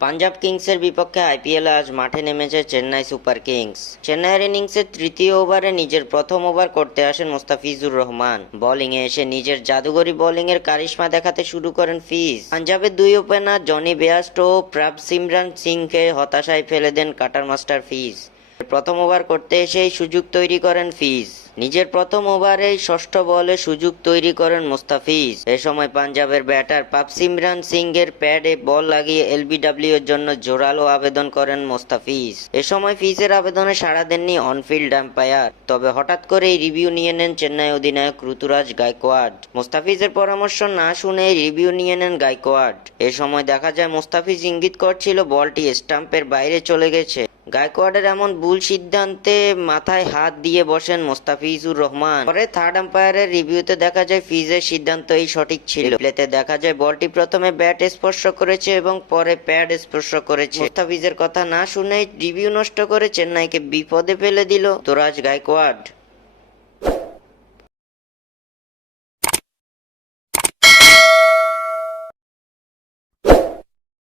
পাঞ্জাব কিংসের বিপক্ষে আইপিএলে আজ মাঠে নেমেছে চেন্নাই সুপার কিংস। চেন্নাইয়ের ইনিংসের তৃতীয় ওভারে নিজের প্রথম ওভার করতে আসেন মোস্তাফিজুর রহমান। বোলিংয়ে এসে নিজের জাদুগরি বোলিংয়ের কারিশমা দেখাতে শুরু করেন ফিজ। পাঞ্জাবের দুই ওপেনার জনি বেয়াস্টো ও প্রভসিমরন সিংকে হতাশায় ফেলে দেন কাটার মাস্টার ফিজ। প্রথম ওভার করতে এসেই সুযোগ তৈরি করেন ফিজ। নিজের প্রথম ওভারেই ষষ্ঠ বলে সুযোগ তৈরি করেন মোস্তাফিজ। এ সময় পাঞ্জাবের ব্যাটার প্রভসিমরন সিং এর প্যাডে বল লাগিয়ে এলবিডব্লিউ এর জন্য জোরালো আবেদন করেন মোস্তাফিজ। এ সময় ফিজের আবেদনে সাড়া দেননি অনফিল্ড আম্পায়ার। তবে হঠাৎ করেই রিভিউ নিয়ে নেন চেন্নাই অধিনায়ক ঋতুরাজ গায়কোয়াড। মোস্তাফিজের পরামর্শ না শুনে রিভিউ নিয়ে নেন গায়কোয়াড। এ সময় দেখা যায় মোস্তাফিজ ইঙ্গিত করছিল বলটি স্টাম্পের বাইরে চলে গেছে। গায়কোয়াডের এমন ভুল সিদ্ধান্তে মাথায় হাত দিয়ে বসেন মোস্তাফিজুর রহমান। পরে থার্ড আম্পায়ারের রিভিউতে দেখা যায় ফিজের সিদ্ধান্তই সঠিক ছিল। প্লেতে দেখা যায় বলটি প্রথমে ব্যাট স্পর্শ করেছে এবং পরে প্যাড স্পর্শ করেছে। মোস্তাফিজের কথা না শুনে রিভিউ নষ্ট করে চেন্নাইকে বিপদে ফেলে দিল ঋতুরাজ গায়কোয়াড।